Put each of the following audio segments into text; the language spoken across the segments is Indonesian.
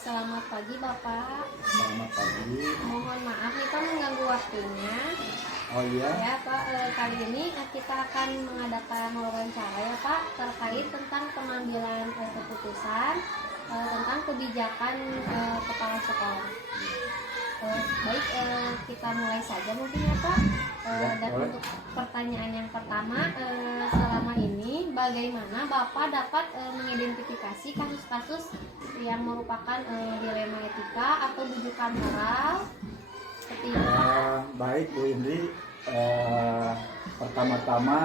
Selamat pagi Bapak. Selamat pagi. Mohon maaf nih Pak mengganggu waktunya. Oh iya, Ya Pak, kali ini kita akan mengadakan wawancara ya Pak terkait tentang pengambilan keputusan tentang kebijakan kepala sekolah. Baik, kita mulai saja mungkin ya Pak. Dan boleh. untuk pertanyaan yang pertama, selama ini bagaimana Bapak dapat mengidentifikasi kasus-kasus yang merupakan dilema etika atau rujukan moral seperti itu? Baik Bu Indri, pertama-tama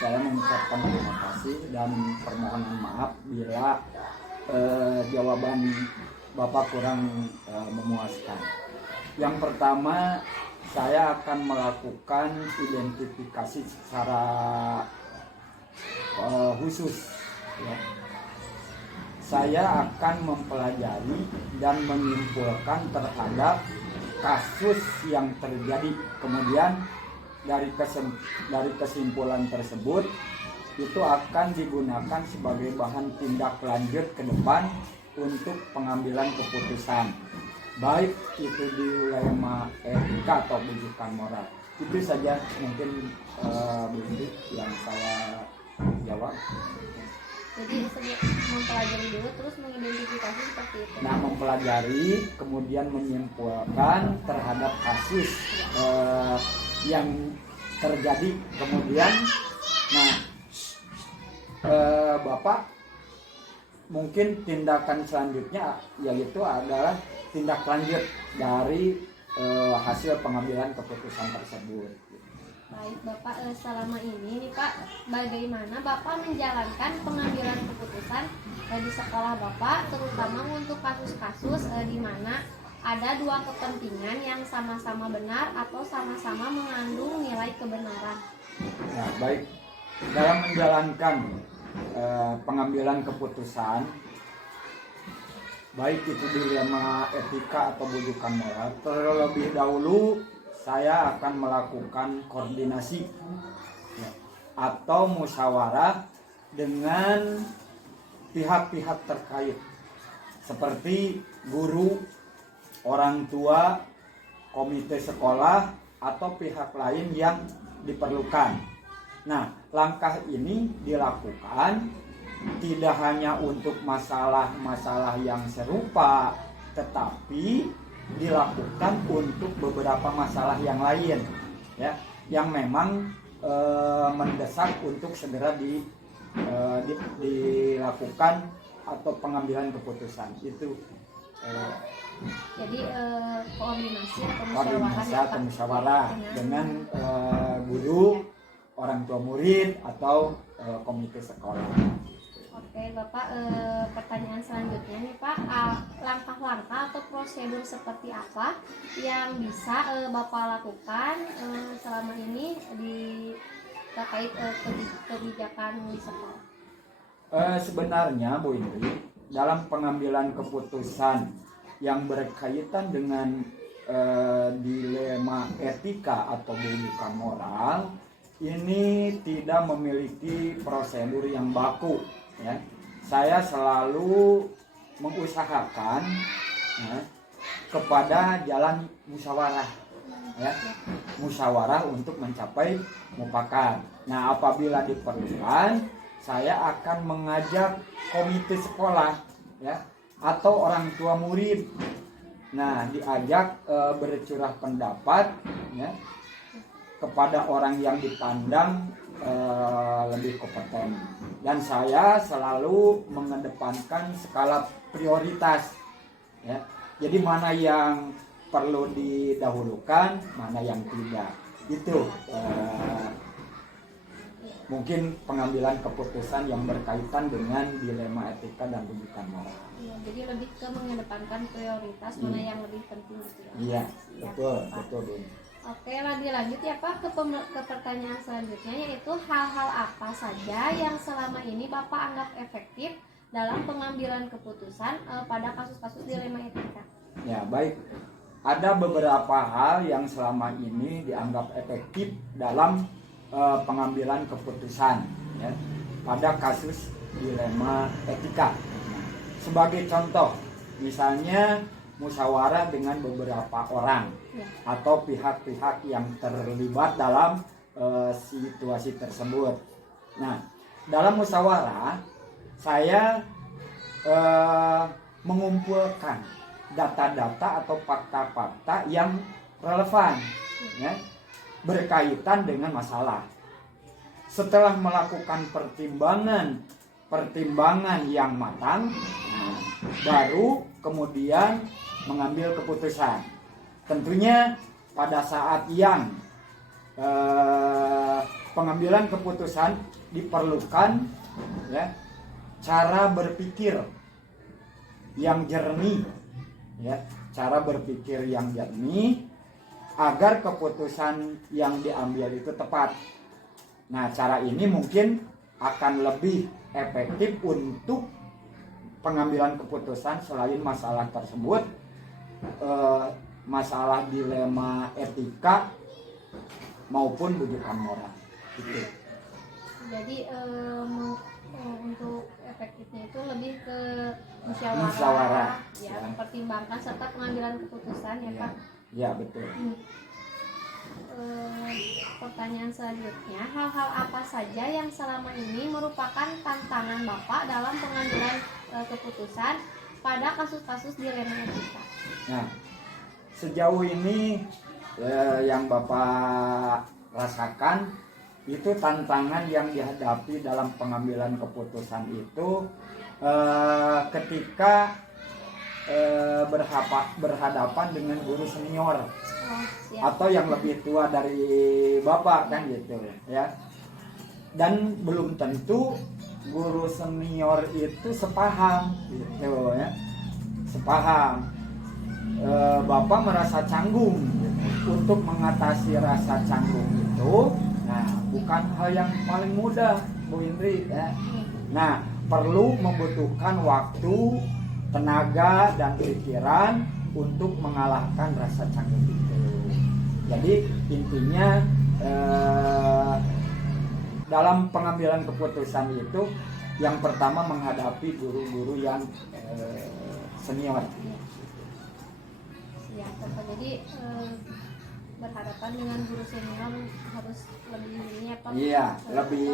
saya mengucapkan terima kasih dan permohonan maaf bila jawaban Bapak kurang memuaskan. Yang pertama, saya akan melakukan identifikasi secara khusus. Ya. Saya akan mempelajari dan menyimpulkan terhadap kasus yang terjadi. Kemudian dari kesimpulan tersebut itu akan digunakan sebagai bahan tindak lanjut ke depan untuk pengambilan keputusan, baik itu dilema etika atau rujukan moral. Itu saja mungkin Bu Indi yang saya jawab. Jadi mempelajari dulu terus mengidentifikasi seperti itu. Nah, mempelajari kemudian menyimpulkan terhadap kasus yang terjadi. Kemudian, Bapak mungkin tindakan selanjutnya yaitu adalah tindak lanjut dari hasil pengambilan keputusan tersebut. Baik Bapak, selama ini nih Pak, bagaimana Bapak menjalankan pengambilan keputusan di sekolah Bapak, terutama untuk kasus-kasus di mana ada dua kepentingan yang sama-sama benar atau sama-sama mengandung nilai kebenaran? Nah, baik, dalam menjalankan pengambilan keputusan, baik itu dilema etika atau rujukan moral, terlebih dahulu saya akan melakukan koordinasi ya, atau musyawarah dengan pihak-pihak terkait seperti guru, orang tua, komite sekolah, atau pihak lain yang diperlukan. Nah, langkah ini dilakukan tidak hanya untuk masalah-masalah yang serupa, tetapi dilakukan untuk beberapa masalah yang lain, ya, yang memang mendesak untuk segera dilakukan atau pengambilan keputusan itu. Jadi koordinasi atau musyawarah dengan guru, orang tua murid, atau komite sekolah. Oke Bapak, pertanyaan selanjutnya nih Pak, langkah-langkah atau prosedur seperti apa yang bisa Bapak lakukan selama ini terkait kebijakan di sekolah? Sebenarnya Bu Indri, dalam pengambilan keputusan yang berkaitan dengan dilema etika atau rujukan moral, ini tidak memiliki prosedur yang baku. Ya, saya selalu mengusahakan kepada jalan musyawarah, ya, musyawarah untuk mencapai mufakat. Nah, apabila diperlukan, saya akan mengajak komite sekolah, ya, atau orang tua murid. Nah, diajak bercurah pendapat, ya, kepada orang yang dipandang lebih kompeten. Dan saya selalu mengedepankan skala prioritas, ya. Jadi mana yang perlu didahulukan, mana yang tidak. Itu mungkin pengambilan keputusan yang berkaitan dengan dilema etika dan rujukan moral. Ya, jadi lebih ke mengedepankan prioritas mana yang lebih penting gitu ya. Iya, betul Bu. Oke, lanjut ya Pak ke pertanyaan selanjutnya, yaitu hal-hal apa saja yang selama ini Bapak anggap efektif dalam pengambilan keputusan pada kasus-kasus dilema etika? Ya, baik. Ada beberapa hal yang selama ini dianggap efektif dalam pengambilan keputusan, ya, pada kasus dilema etika. Sebagai contoh, Misalnya musyawarah dengan beberapa orang Ya. atau pihak-pihak yang terlibat dalam situasi tersebut. Nah, dalam musyawarah saya mengumpulkan data-data atau fakta-fakta yang relevan, ya, berkaitan dengan masalah. Setelah melakukan pertimbangan yang matang, baru kemudian mengambil keputusan. Tentunya pada saat yang pengambilan keputusan diperlukan, ya, cara berpikir yang jernih, ya, cara berpikir yang jernih agar keputusan yang diambil itu tepat. Nah, cara ini mungkin akan lebih efektif untuk pengambilan keputusan selain masalah tersebut, masalah dilema etika maupun bujukan moral. Gitu. Jadi untuk efektifnya itu lebih ke Musyawarah. ya, Ya. mempertimbangkan serta pengambilan keputusan ya, Ya. Pak. Ya, betul. Pertanyaan selanjutnya, hal-hal apa saja yang selama ini merupakan tantangan Bapak dalam pengambilan keputusan pada kasus-kasus dilema etika? Nah, sejauh ini yang Bapak rasakan itu tantangan yang dihadapi dalam pengambilan keputusan itu ketika berhadapan dengan guru senior atau yang lebih tua dari Bapak, kan gitu ya. Dan belum tentu guru senior itu sepaham gitu ya. Sepaham. Bapak merasa canggung gitu. Untuk mengatasi rasa canggung itu, nah, bukan hal yang paling mudah, Bu Indri ya. Nah, perlu membutuhkan waktu, tenaga dan pikiran untuk mengalahkan rasa canggung itu. Jadi intinya dalam pengambilan keputusan itu yang pertama menghadapi guru-guru yang senior. Ya, jadi berhadapan dengan guru senior harus lebih ini apa? Iya, lebih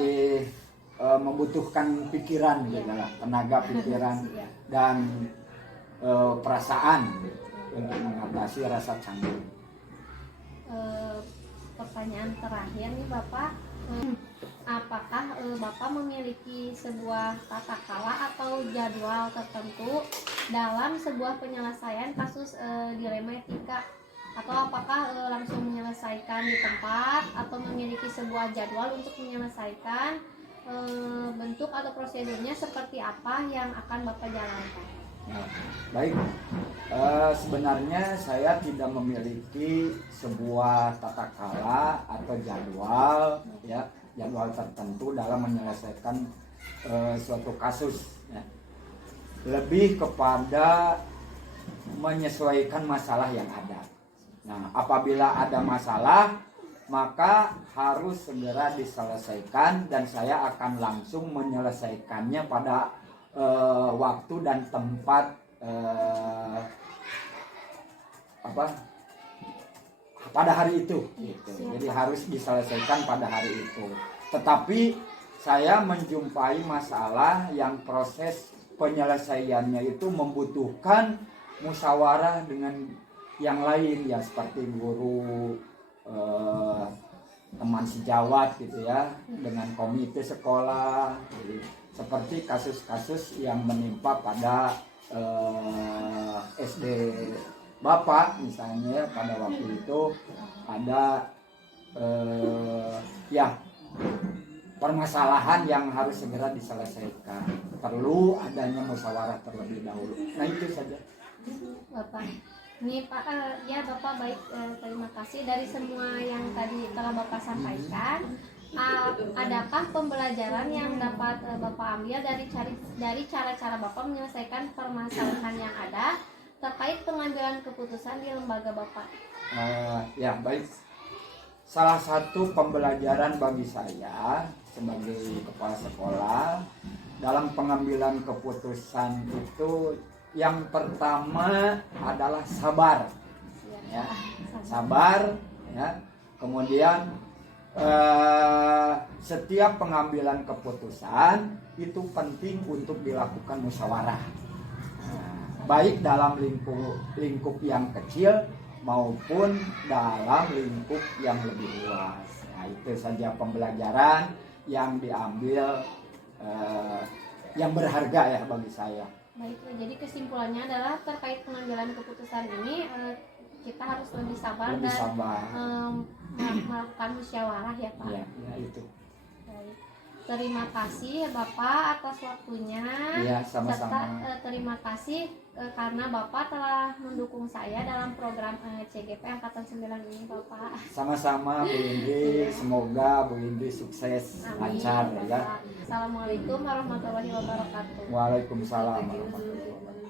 membutuhkan pikiran, gitu lah, tenaga pikiran dan perasaan untuk mengatasi rasa canggung. Pertanyaan terakhir nih Bapak, apakah Bapak memiliki sebuah tata cara atau jadwal tertentu dalam sebuah penyelesaian kasus dilema etika, atau apakah langsung menyelesaikan di tempat atau memiliki sebuah jadwal untuk menyelesaikan, bentuk atau prosedurnya seperti apa yang akan Bapak jalankan? Nah, baik, sebenarnya saya tidak memiliki sebuah tata cara atau jadwal, ya, jadwal tertentu dalam menyelesaikan suatu kasus, ya. Lebih kepada menyesuaikan masalah yang ada. Nah, apabila ada masalah, maka harus segera diselesaikan dan saya akan langsung menyelesaikannya pada waktu dan tempat pada hari itu, gitu. Jadi harus diselesaikan pada hari itu. Tetapi saya menjumpai masalah yang proses penyelesaiannya itu membutuhkan musyawarah dengan yang lain, ya, seperti guru, teman sejawat gitu ya, dengan komite sekolah, gitu. Seperti kasus-kasus yang menimpa pada SD Bapak misalnya, pada waktu itu ada ya, permasalahan yang harus segera diselesaikan, perlu adanya musyawarah terlebih dahulu. Nah, itu saja Bapak. Ini Pak, ya Bapak, baik, terima kasih dari semua yang tadi telah Bapak sampaikan. Adakah pembelajaran yang dapat Bapak ambil dari cara-cara Bapak menyelesaikan permasalahan yang ada terkait pengambilan keputusan di lembaga Bapak? Ya, baik. Salah satu pembelajaran bagi saya sebagai kepala sekolah dalam pengambilan keputusan itu Yang pertama adalah sabar, ya, sabar, ya. Kemudian setiap pengambilan keputusan itu penting untuk dilakukan musyawarah, baik dalam lingkup yang kecil maupun dalam lingkup yang lebih luas. Nah, itu saja pembelajaran yang diambil yang berharga ya bagi saya. Baik, jadi kesimpulannya adalah terkait pengambilan keputusan ini kita harus lebih sabar dan melakukan musyawarah ya Pak. Ya, itu. Baik. Terima kasih Bapak atas waktunya. Ya, sama-sama. Serta terima kasih karena Bapak telah mendukung saya dalam program CGP Angkatan 9 ini Bapak. Sama-sama Bu Indri, semoga Bu Indri sukses, lancar ya. Assalamualaikum warahmatullahi wabarakatuh. Waalaikumsalam warahmatullahi wabarakatuh.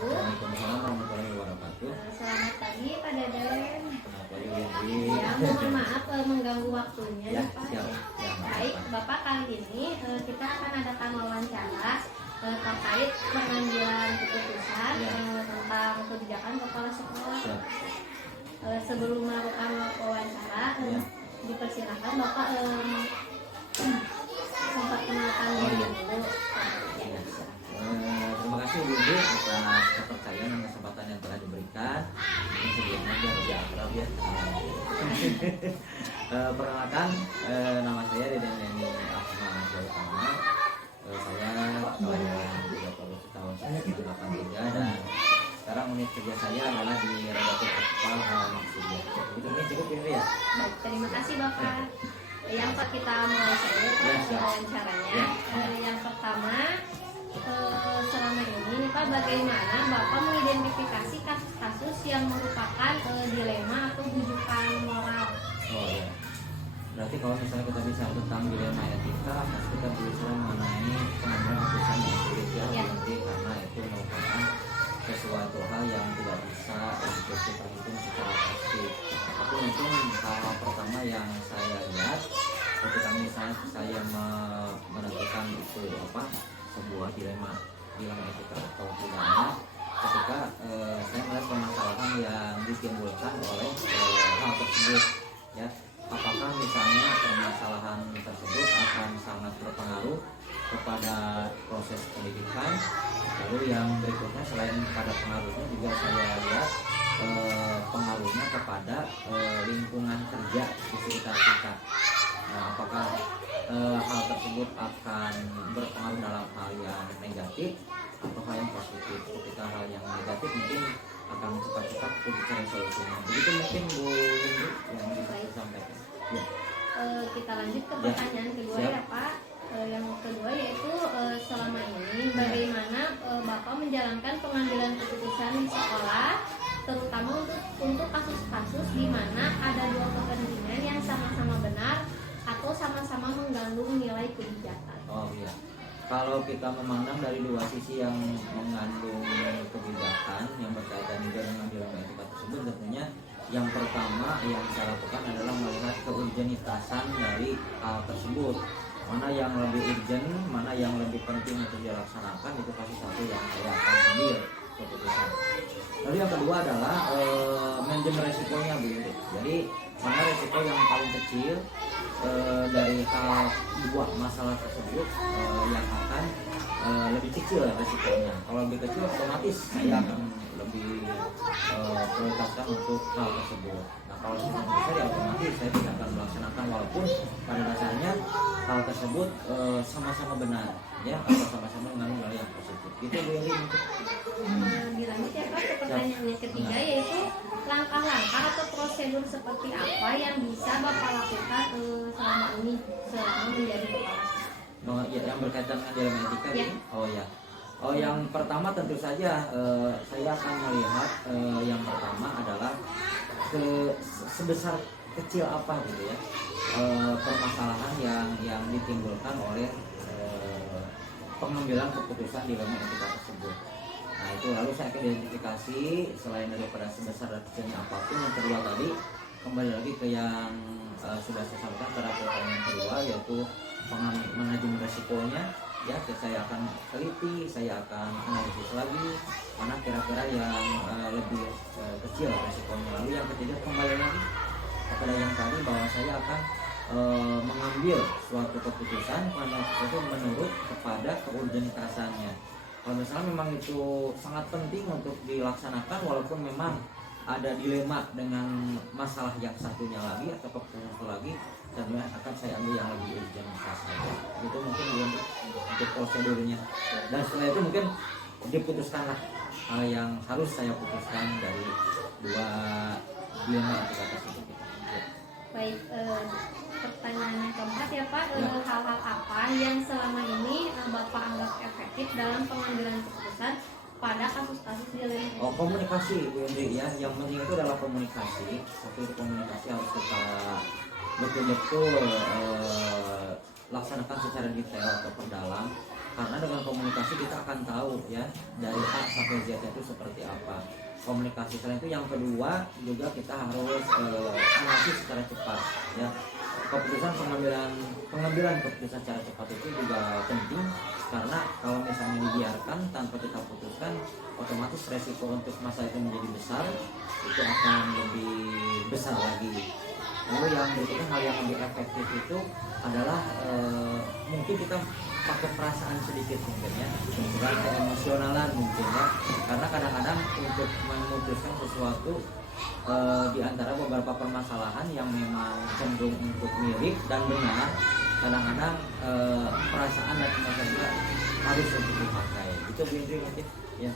Waalaikumsalam warahmatullahi wabarakatuh. Selamat pagi Pak Deden. Selamat pagi Bu Indri. Ya, mohon maaf mengganggu waktunya Ya, Pak. siap. Ya, Baik, Bapak kali ini kita akan adakan wawancara terkait pengambilan keputusan Ya. tentang kebijakan kepala sekolah. Siap. Sebelum melakukan wawancara, Ya. dipersilakan Bapak sempat kenalkan diri iya. dulu. Ya. Terima kasih Bu Indri atas kepercayaan dan kesempatan yang telah diberikan. Ini sebelumnya dia lebih akrab ya. Perkenalkan, nama saya Deden Deni Ahmad Gautama. Saya kelahiran 30 tahun 1983 dan sekarang unit kerja saya adalah di Redaktur Kepal Maksudnya. Itu ini cukup Indri ya? Baik, terima kasih Bapak. Yang Pak kita mulai saja Pak wawancaranya. Yang pertama, selama ini nih Pak, bagaimana Bapak mengidentifikasi kasus-kasus yang merupakan dilema atau bujukan moral? Oh ya. Berarti kalau misalnya kita bicara tentang dilema etika, pasti kita bicara mengenai pengambilan keputusan yang sulit ya, Ya. Inti, karena itu merupakan sesuatu hal yang tidak bisa untuk kita hitung secara pasti. Tapi mungkin hal pertama yang saya lihat ketika misalnya saya menentukan itu apa sebuah dilema etika atau tidaknya, ketika saya melihat permasalahan yang ditimbulkan oleh hal tersebut ya. Apakah misalnya permasalahan tersebut akan sangat berpengaruh kepada proses pendidikan. Lalu yang berikutnya selain pada pengaruhnya juga saya lihat pengaruhnya kepada lingkungan kerja di sekitar kita. Nah, apakah hal tersebut akan berpengaruh dalam hal yang negatif atau hal yang positif? Ketika hal yang negatif mungkin akan cepat-cepat untuk cari solusinya. Begitu mungkin Bu Indri yang bisa disampaikan. Ya. Kita lanjut ke pertanyaan kedua ya Pak. Yang kedua yaitu selama ini bagaimana Bapak menjalankan pengambilan keputusan di sekolah, terutama untuk kasus-kasus di mana ada dua kepentingan yang sama-sama benar atau sama-sama mengandung nilai kebijakan. Oh iya. Kalau kita memandang dari dua sisi yang mengandung kebijakan yang berkaitan juga dengan dilema etika tersebut, tentunya yang pertama yang saya lakukan adalah melihat keurgenitasan dari hal tersebut. Mana yang lebih urgent, mana yang lebih penting untuk dilaksanakan, itu pasti satu yang saya akan ambil keputusan. Lalu yang kedua adalah manajemen resikonya, Bu. Jadi mana resiko yang paling kecil dari hal dua masalah tersebut yang akan lebih kecil resikonya. Kalau lebih kecil otomatis saya akan lebih prioritaskan untuk hal tersebut. Nah kalau yang besar ya otomatis saya tidak akan melaksanakan walaupun pada dasarnya hal tersebut sama-sama benar ya atau sama-sama mengandung nilai yang positif. Itu Bu Yeli untuk dilanjut ya Pak ke pertanyaan yang ketiga yaitu langkah-langkah atau prosedur seperti apa yang bisa Bapak lakukan selama ini selama menjadi kepala sekolah? ya, yang berkaitan dengan dilema etika Ya. ini? Oh ya. Oh yang pertama tentu saja saya akan melihat yang pertama adalah sebesar kecil apa gitu ya permasalahan yang ditimbulkan oleh pengambilan keputusan dilema etika tersebut. Nah itu lalu saya akan identifikasi selain daripada sebesar dan kecilnya apapun. Yang kedua tadi kembali lagi ke yang sudah saya sampaikan pada pertanyaan kedua, yaitu manajemen resikonya. Ya, saya akan teliti, saya akan analisis lagi mana kira-kira yang lebih kecil resikonya. Lalu yang ketiga, kembali lagi kepada yang tadi, bahwa saya akan mengambil suatu keputusan menurut kepada keurgentasannya. Kalau misalnya memang itu sangat penting untuk dilaksanakan, walaupun memang ada dilema dengan masalah yang satunya lagi atau keputusan satu lagi, tentunya akan saya ambil yang lebih urgent saja. Itu mungkin untuk prosedurnya. Dan setelah itu mungkin diputuskanlah hal yang harus saya putuskan dari dua dilema yang kita tersebut. Baik, pertanyaan yang keempat ya Pak, hal-hal apa yang selama ini Bapak anggap efektif dalam pengambilan keputusan pada kasus-kasus dilema? Oh, komunikasi Bu Indri ya, yang penting itu adalah komunikasi. Tapi komunikasi harus kita betul-betul laksanakan secara detail atau perdalam, karena dengan komunikasi kita akan tahu ya dari A sampai Z itu seperti apa. Komunikasi. Selain itu yang kedua juga kita harus analisis secara cepat ya. Keputusan pengambilan keputusan secara cepat itu juga penting, karena kalau misalnya dibiarkan tanpa kita putuskan, otomatis resiko untuk masalah itu menjadi besar, itu akan lebih besar lagi. Lalu yang berikutnya, hal yang lebih efektif itu adalah mungkin kita pakai perasaan sedikit mungkin ya, bukan keemosionalan mungkin ya, karena kadang-kadang untuk memutuskan sesuatu di antara beberapa permasalahan yang memang cenderung untuk mirip dan benar, kadang-kadang perasaan dan emosi juga harus untuk dipakai. Itu mungkin ya.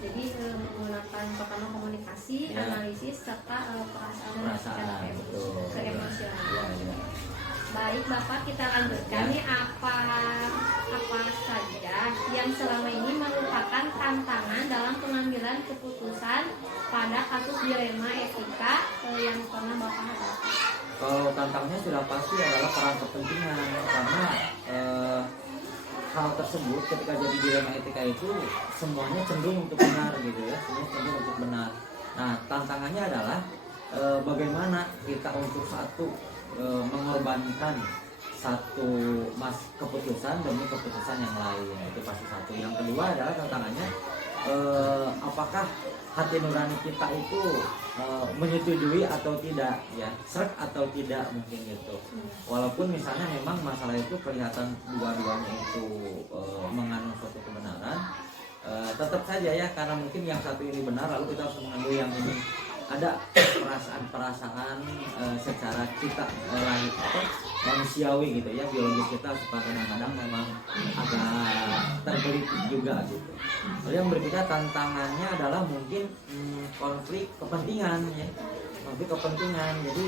Jadi menggunakan pertama komunikasi, ya, analisis serta perasaan betul, keemosional. ya. Baik Bapak, kita lanjutkan nih, apa saja yang selama ini merupakan tantangan dalam pengambilan keputusan pada kasus dilema etika yang pernah Bapak hadapi? Kalau tantangannya sudah pasti adalah peran kepentingan, karena hal tersebut ketika jadi dilema etika itu semuanya cenderung untuk benar gitu ya, semuanya cenderung untuk benar. Nah, tantangannya adalah bagaimana kita untuk mengorbankan satu keputusan demi keputusan yang lain, itu pasti satu. Yang kedua adalah tantangannya apakah hati nurani kita itu menyetujui atau tidak ya, serg atau tidak mungkin gitu. Walaupun misalnya memang masalah itu kelihatan dua-duanya itu mengandung suatu kebenaran, tetap saja ya, karena mungkin yang satu ini benar lalu kita harus mengambil yang ini. Ada perasaan secara kita lahir manusiawi gitu ya, biologis kita suka kadang-kadang memang agak tergelitik juga gitu. Lalu yang berikutnya tantangannya adalah mungkin konflik kepentingan ya, konflik kepentingan. Jadi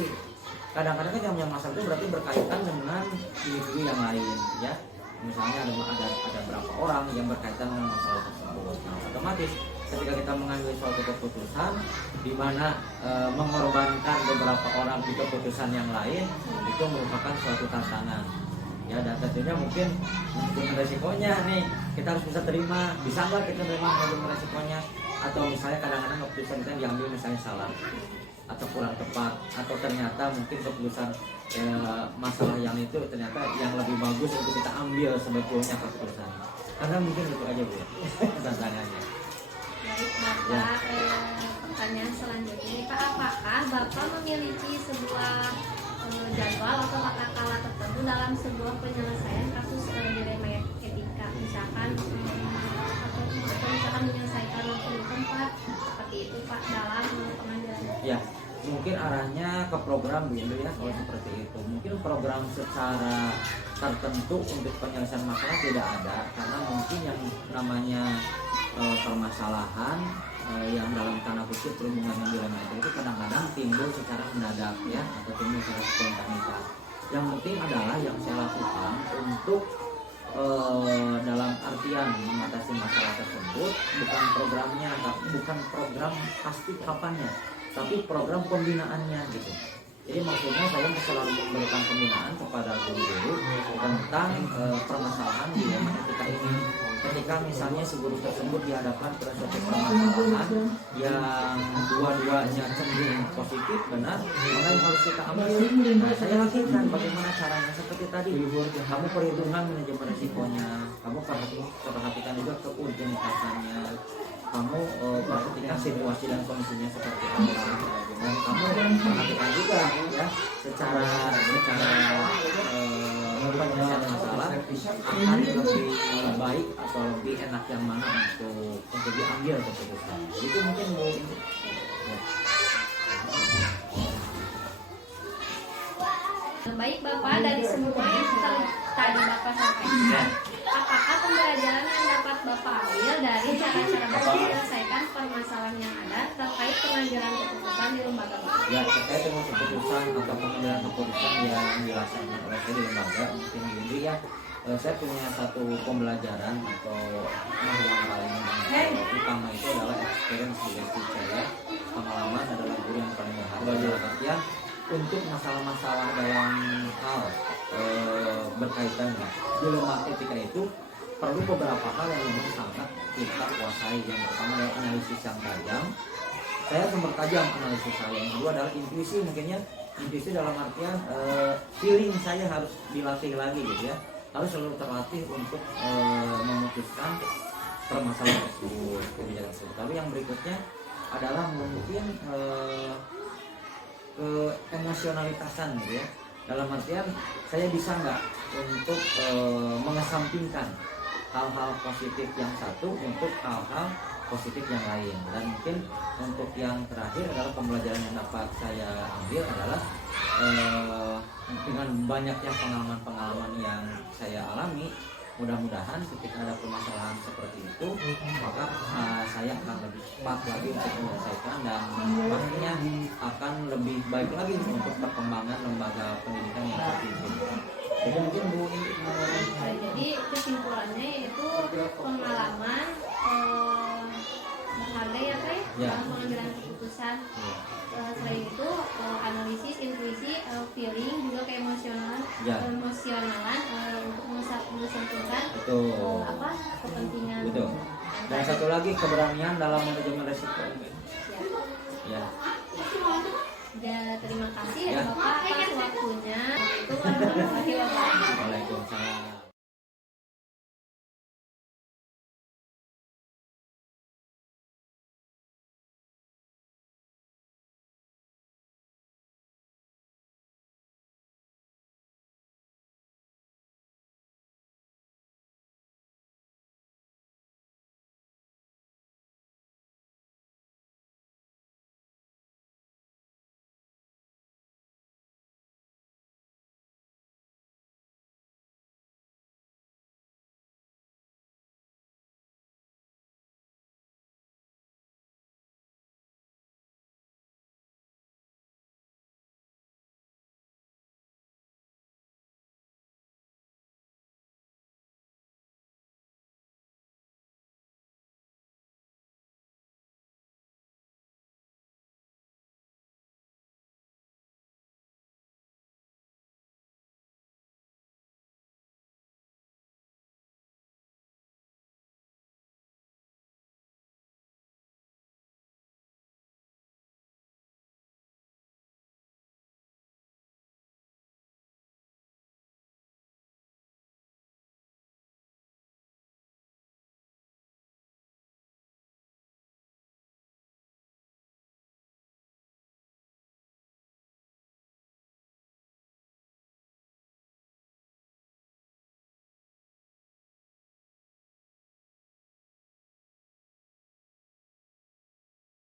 kadang-kadang kan yang masalah itu berarti berkaitan dengan individu yang lain ya. Misalnya ada berapa orang yang berkaitan dengan masalah tersebut. Nah, otomatis ketika kita mengambil suatu keputusan di mana mengorbankan beberapa orang di keputusan yang lain, itu merupakan suatu tantangan ya, dan tentunya mungkin resikonya nih kita harus bisa terima, bisa nggak kita terima resikonya, atau misalnya kadang-kadang keputusan kita diambil misalnya salah atau kurang tepat, atau ternyata mungkin keputusan masalah yang itu ternyata yang lebih bagus untuk kita ambil sebetulnya keputusan. Karena mungkin itu aja Bu tantangannya. Baik Bapak, pertanyaan selanjutnya ini Pak, apakah Bapak memiliki sebuah jadwal atau tata-cara tertentu dalam sebuah penyelesaian kasus dilema etika, misalkan atau misalkan menyelesaikan waktu di tempat seperti itu Pak dalam pengambilan? Ya, mungkin arahnya ke program Bu Indri ya, kalau seperti itu. Mungkin program secara tertentu untuk penyelesaian masalah tidak ada, karena mungkin yang namanya permasalahan yang dalam tanda kutip perhubungan yang dilema itu kadang-kadang timbul secara mendadak ya, atau timbul secara spontanitas. Yang penting adalah yang saya lakukan untuk dalam artian mengatasi masalah tersebut bukan programnya, tapi bukan program pasti kapannya, tapi program pembinaannya gitu. Jadi maksudnya saya selalu memberikan pembinaan kepada guru-guru tentang permasalahan dilema etika ini. Ketika misalnya si guru tersebut dihadapkan pada suatu permasalahan yang dua dua-duanya cenderung positif benar, mana yang harus kita ambil? Nah, saya lakukan bagaimana caranya seperti tadi. Kamu perhitungan manajemen risikonya, kamu perhatikan juga keurgensitasnya, kamu perhatikan situasi dan kondisinya seperti apa, dan kamu perhatikan juga ya secara penyelesaian masalah akan lebih baik atau lebih enak yang mana untuk diambil keputusan. Itu mungkin Bu. Ya. Baik Bapak, dari semua yang tadi Bapak sampaikan, apakah pembelajaran yang dapat Bapak ambil dari cara-cara Bapak menyelesaikan permasalahan yang ada terkait pengambilan keputusan di lembaga Bapak? Ya, terkait dengan keputusan atau pengambilan keputusan yang dilaksanakan oleh saya di lembaga, mungkin gini ya, saya punya satu pembelajaran atau yang paling utama itu adalah experience sebagai teacher ya. Pengalaman adalah guru yang paling berharga dalam artian untuk masalah-masalah dalam hal berkaitan di lembaga etika itu perlu beberapa hal yang memang sangat kita kuasai. Yang pertama adalah analisis yang tajam. Saya sumber tajam analisis saya. Yang kedua adalah intuisi, mungkinnya intuisi dalam artian feeling saya harus dilatih lagi gitu ya. Harus selalu terlatih untuk memutuskan permasalahan tersebut, kebijakan tersebut. Tapi yang berikutnya adalah mungkin keemosionalitasan gitu ya. Dalam artian saya bisa nggak untuk mengesampingkan hal-hal positif yang satu untuk hal-hal positif yang lain. Dan mungkin untuk yang terakhir adalah pembelajaran yang dapat saya ambil adalah dengan banyaknya pengalaman-pengalaman yang saya alami, mudah-mudahan ketika ada permasalahan seperti itu maka saya akan lebih cepat lagi untuk menyelesaikan dan pastinya akan lebih baik lagi untuk perkembangan lembaga pendidikan yang terpimpin. Jadi mungkin Bu ini Jadi kesimpulannya yaitu pengalaman berharga ya Pak Ya. dalam pengambilan keputusan. Selain itu analisis, intuisi, feeling, juga keemosionalan, Ya. emosionalan untuk mengesampingkan Betul. kepentingan. Betul. Dan satu lagi keberanian dalam manajemen resiko. Ya. Ya, terima kasih Ya. ya Bapak atas waktunya. Itu warahmatullahi wabarakatuh. Waalaikumsalam.